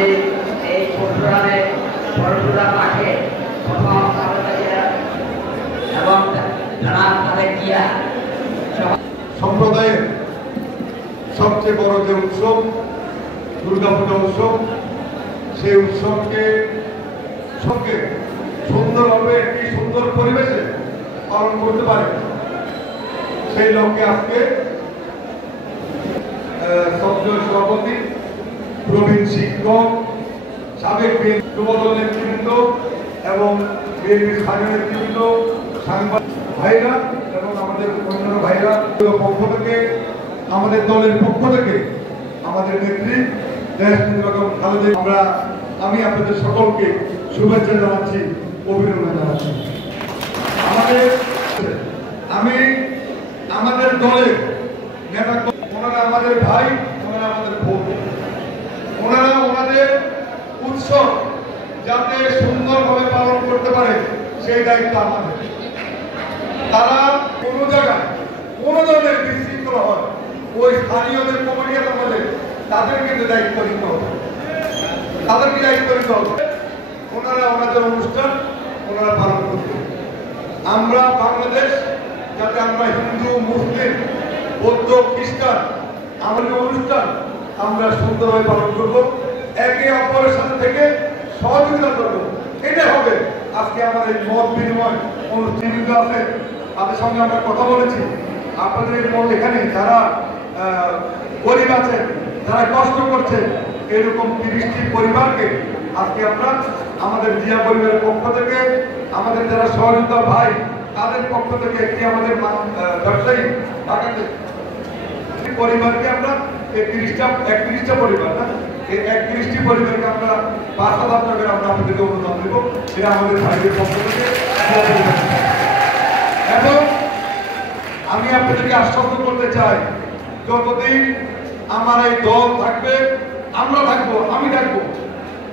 আমি এই পরশুরামে বড়পুরা মাঠে প্রথম এবং থানার খালেকিয়া সম্প্রদায়ের সবচেয়ে বড় যে উৎসব দুর্গাপূজা উৎসব, সেই উৎসবকে সুন্দরভাবে একটি সুন্দর পরিবেশে পালন করতে পারে, সেই লক্ষ্যে আজকে সভাপতি, প্রবীণ শিক্ষক, সাবেক যুবদল নেতৃবৃন্দ এবং বিএনপির স্থানীয় নেতৃবৃন্দ, সাংবাদিক ভাইরা এবং আমাদের অন্যান্য ভাইরা পক্ষ থেকে, আমাদের দলের পক্ষ থেকে আমাদের নেত্রী আমি আপনাদের সকলকে শুভেচ্ছা জানাচ্ছি, অভিনন্দন জানাচ্ছি। আমাদের দলের নেতা, ওনারা আমাদের ভাই, ওনারা আমাদের বোন, ওনারা ওনাদের উৎসব যাতে সুন্দরভাবে পালন করতে পারে সেই দায়িত্ব আমাদের। তারা কোনো জায়গায় কোনো ধরনের বিশৃঙ্খলা হয়, ওই স্থানীয়দের কমিটির আমাদের তাদের কিন্তু দায়িত্ব নিতে হবে, তাদেরকে দায়িত্ব নিতে হবে। ওনারা ওনাদের অনুষ্ঠান ওনারা পালন করতে, আমরা বাংলাদেশ যাতে আমরা হিন্দু, মুসলিম, বৌদ্ধ, খ্রিস্টান আমাদের অনুষ্ঠান আমরা সুন্দরভাবে পালন করব, একে অপরের সাথে থেকে সহযোগিতা করব, এটা হবে আজকে আমাদের মত বিনিময় অনুষ্ঠান আছে। তাদের সঙ্গে আমরা কথা বলেছি, আপনাদের এখানে যারা গরিব আছেন, যারা কষ্ট করছেন, এরকম 30টি পরিবারকে আজকে আমরা আমাদের জিয়া পরিবারের পক্ষ থেকে, আমাদের যারা সহযোগিতা ভাই তাদের পক্ষ থেকে একটি আমাদের ব্যবসায়ী পরিবারকে আমরা 31টা পরিবার না, এই 31টি পরিবারকে আমরা 5,000 টাকা আমরা আপনাদেরকে অনুদান দেব, এটা আমাদের ভাইদের পক্ষ থেকে। এবং আমি আপনাদেরকে আশ্বস্ত করতে চাই, যতদিন আমার এই দল থাকবে, আমরা থাকবো, আমি থাকবো,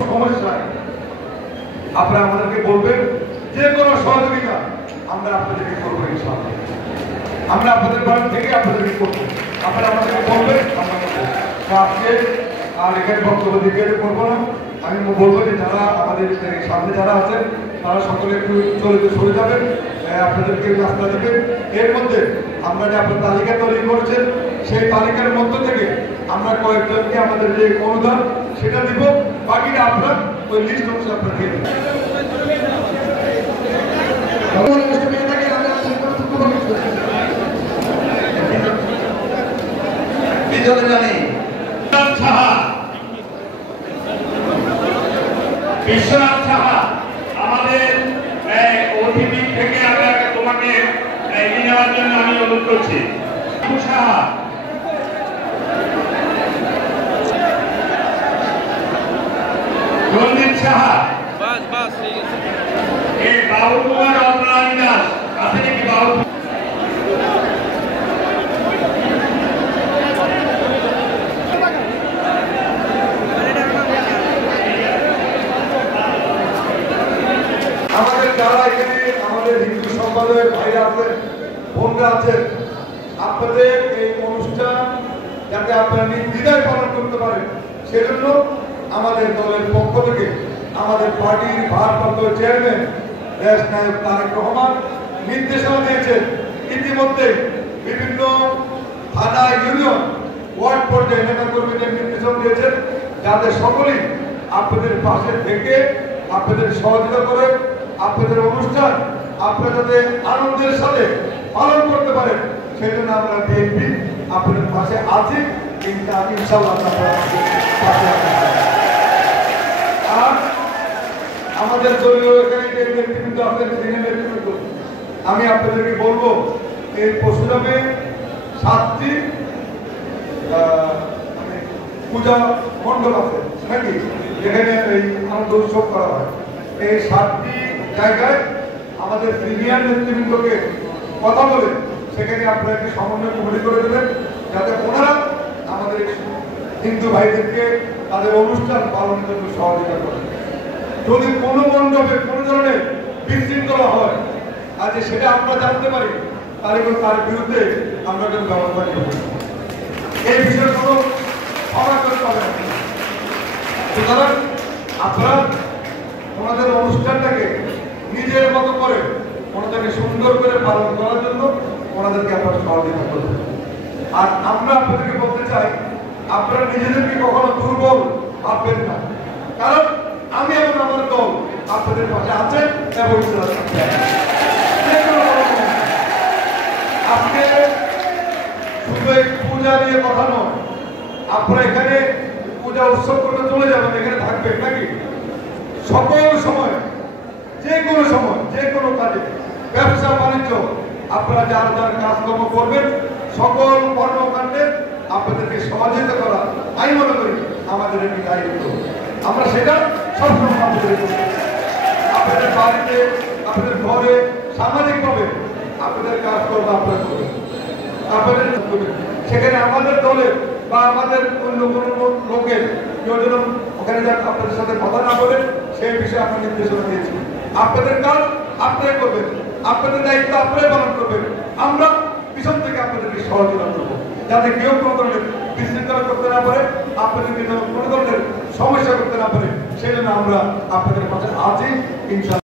সমস্যা আপনারা আমাদেরকে বলবেন, যে কোনো সহযোগিতা আমরা আপনাদেরকে করবো ইনশাআল্লাহ। আমরা আপনাদের বাড়ি থেকে আপনাদেরকে করবো, আপনারা আমাদেরকে বলবেন, আমরা আজকে আর এখানে বক্তব্য দিকে করবো না। আমি বলবো যে যারা আমাদের সামনে যারা আছেন তারা সকলে একটু সরে যাবেন, আপনাদেরকে রাস্তা দেবেন। এর মধ্যে আমরা যে আপনার তালিকা তৈরি করেছেন, সেই তালিকার মধ্য থেকে আমরা কয়েকজনকে আমাদের যে অনুদান সেটা দিব, বাকিটা আপনার ওই লিস্ট অনুসারে আপনার দিয়ে দেবেন। বিশ্বনাথ সাহা আমাদের অতিথি থেকে আমরা তোমাকে এগিয়ে নেওয়ার জন্য আমি অনুরোধ করছি। সাহা, রঞ্জিত সাহা, এই বাবুল কুমার অপরাধী দাস আছে নাকি? বাবুল আমাদের যারা এখানে আমাদের হিন্দু সম্প্রদায়ের ভাইরা আছেন, বোনরা আছেন, আপনাদের এই অনুষ্ঠান যাতে আপনারা নির্দ্বিধায় পালন করতে পারেন, সেজন্য আমাদের দলের পক্ষ থেকে আমাদের পার্টির ভারপ্রাপ্ত চেয়ারম্যান দেশ নায়ক তারেক রহমান নির্দেশনা দিয়েছেন। ইতিমধ্যে বিভিন্ন থানা, ইউনিয়ন, ওয়ার্ড পর্যায়ে নেতা কর্মীদের নির্দেশনা দিয়েছেন যাতে সকলেই আপনাদের পাশে থেকে আপনাদের সহযোগিতা করে আপনাদের অনুষ্ঠান আপনারা যাতে আনন্দের সাথে পালন করতে পারেন, সেই জন্য আমরা বিএনপি আপনাদের পাশে আছি, ইনশাআল্লাহ। আর আমাদের দলীয় এখানে যে নেতৃবৃন্দ আছেন, সিনিয়র নেতৃবৃন্দ, আমি আপনাদেরকে বলবো এই পরশুরামে 7টি পূজা মণ্ডপ আছে নাকি, যেখানে এই আনন্দ উৎসব করা হয়। এই 7টি জায়গায় আমাদের সিনিয়র নেতৃবৃন্দকে কথা বলে সেখানে আপনারা একটি সমন্বয় কমিটি করে দেবেন, যাতে ওনারা আমাদের হিন্দু ভাইদেরকে তাদের অনুষ্ঠান পালনের জন্য সহযোগিতা করে। যদি কোনো মণ্ডপে কোনো ধরনের বিশৃঙ্খলা হয়, আজ সেটা আমরা জানতে পারি, তাহলে তার বিরুদ্ধে আমরা কিন্তু ব্যবস্থা নেব। এই বিষয়ে কোনো অবাক করতে হবে না। সুতরাং আপনারা ওনাদের অনুষ্ঠানটাকে নিজের মতো করে ওনাদেরকে সুন্দর করে পালন করার জন্য ওনাদেরকে আপনারা সহযোগিতা করবেন। আর আমরা আপনাদেরকে বলতে চাই, আপনারা নিজেদেরকে কখনো দুর্বল ভাববেন না, কারণ আমি এবং আমার দল আপনাদের পাশে আছে এবং আজকে শুধু এই পূজা নিয়ে কথা নয়, আপনারা এখানে পূজা উৎসব করতে চলে যাবেন, এখানে থাকবেন নাকি? সকল সময়, যে কোনো সময়, যে কোনো কাজে, ব্যবসা বাণিজ্য, আপনারা যার যার কাজকর্ম করবেন, সকল কর্মকাণ্ডে আপনাদেরকে সহযোগিতা করা আমি মনে করি আমাদের একটি দায়িত্ব। আমরা সেটা সবসময় আপনাদের আপনাদের বাড়িতে, আপনাদের ঘরে, সামাজিকভাবে আপনাদের কাজকর্ম আপনারা করবেন, আপনাদের করবেন। সেখানে আমাদের দলের বা আমাদের অন্য কোনো লোকের কেউ যেন ওখানে যান আপনাদের সাথে কথা না বলে, সেই বিষয়ে আমরা নির্দেশনা দিয়েছি। আপনাদের কাজ আপনারাই করবেন, আপনাদের দায়িত্ব আপনারাই পালন করবেন। আমরা পিছন থেকে আপনাদেরকে সহযোগিতা করবো, যাতে কেউ কোনো ধরনের বিশৃঙ্খলা করতে না পারে, আপনাদেরকে যেন কোনো ধরনের সমস্যা করতে না পারে, সেই জন্য আমরা আপনাদের পাশে আছি ইনশাআল্লাহ।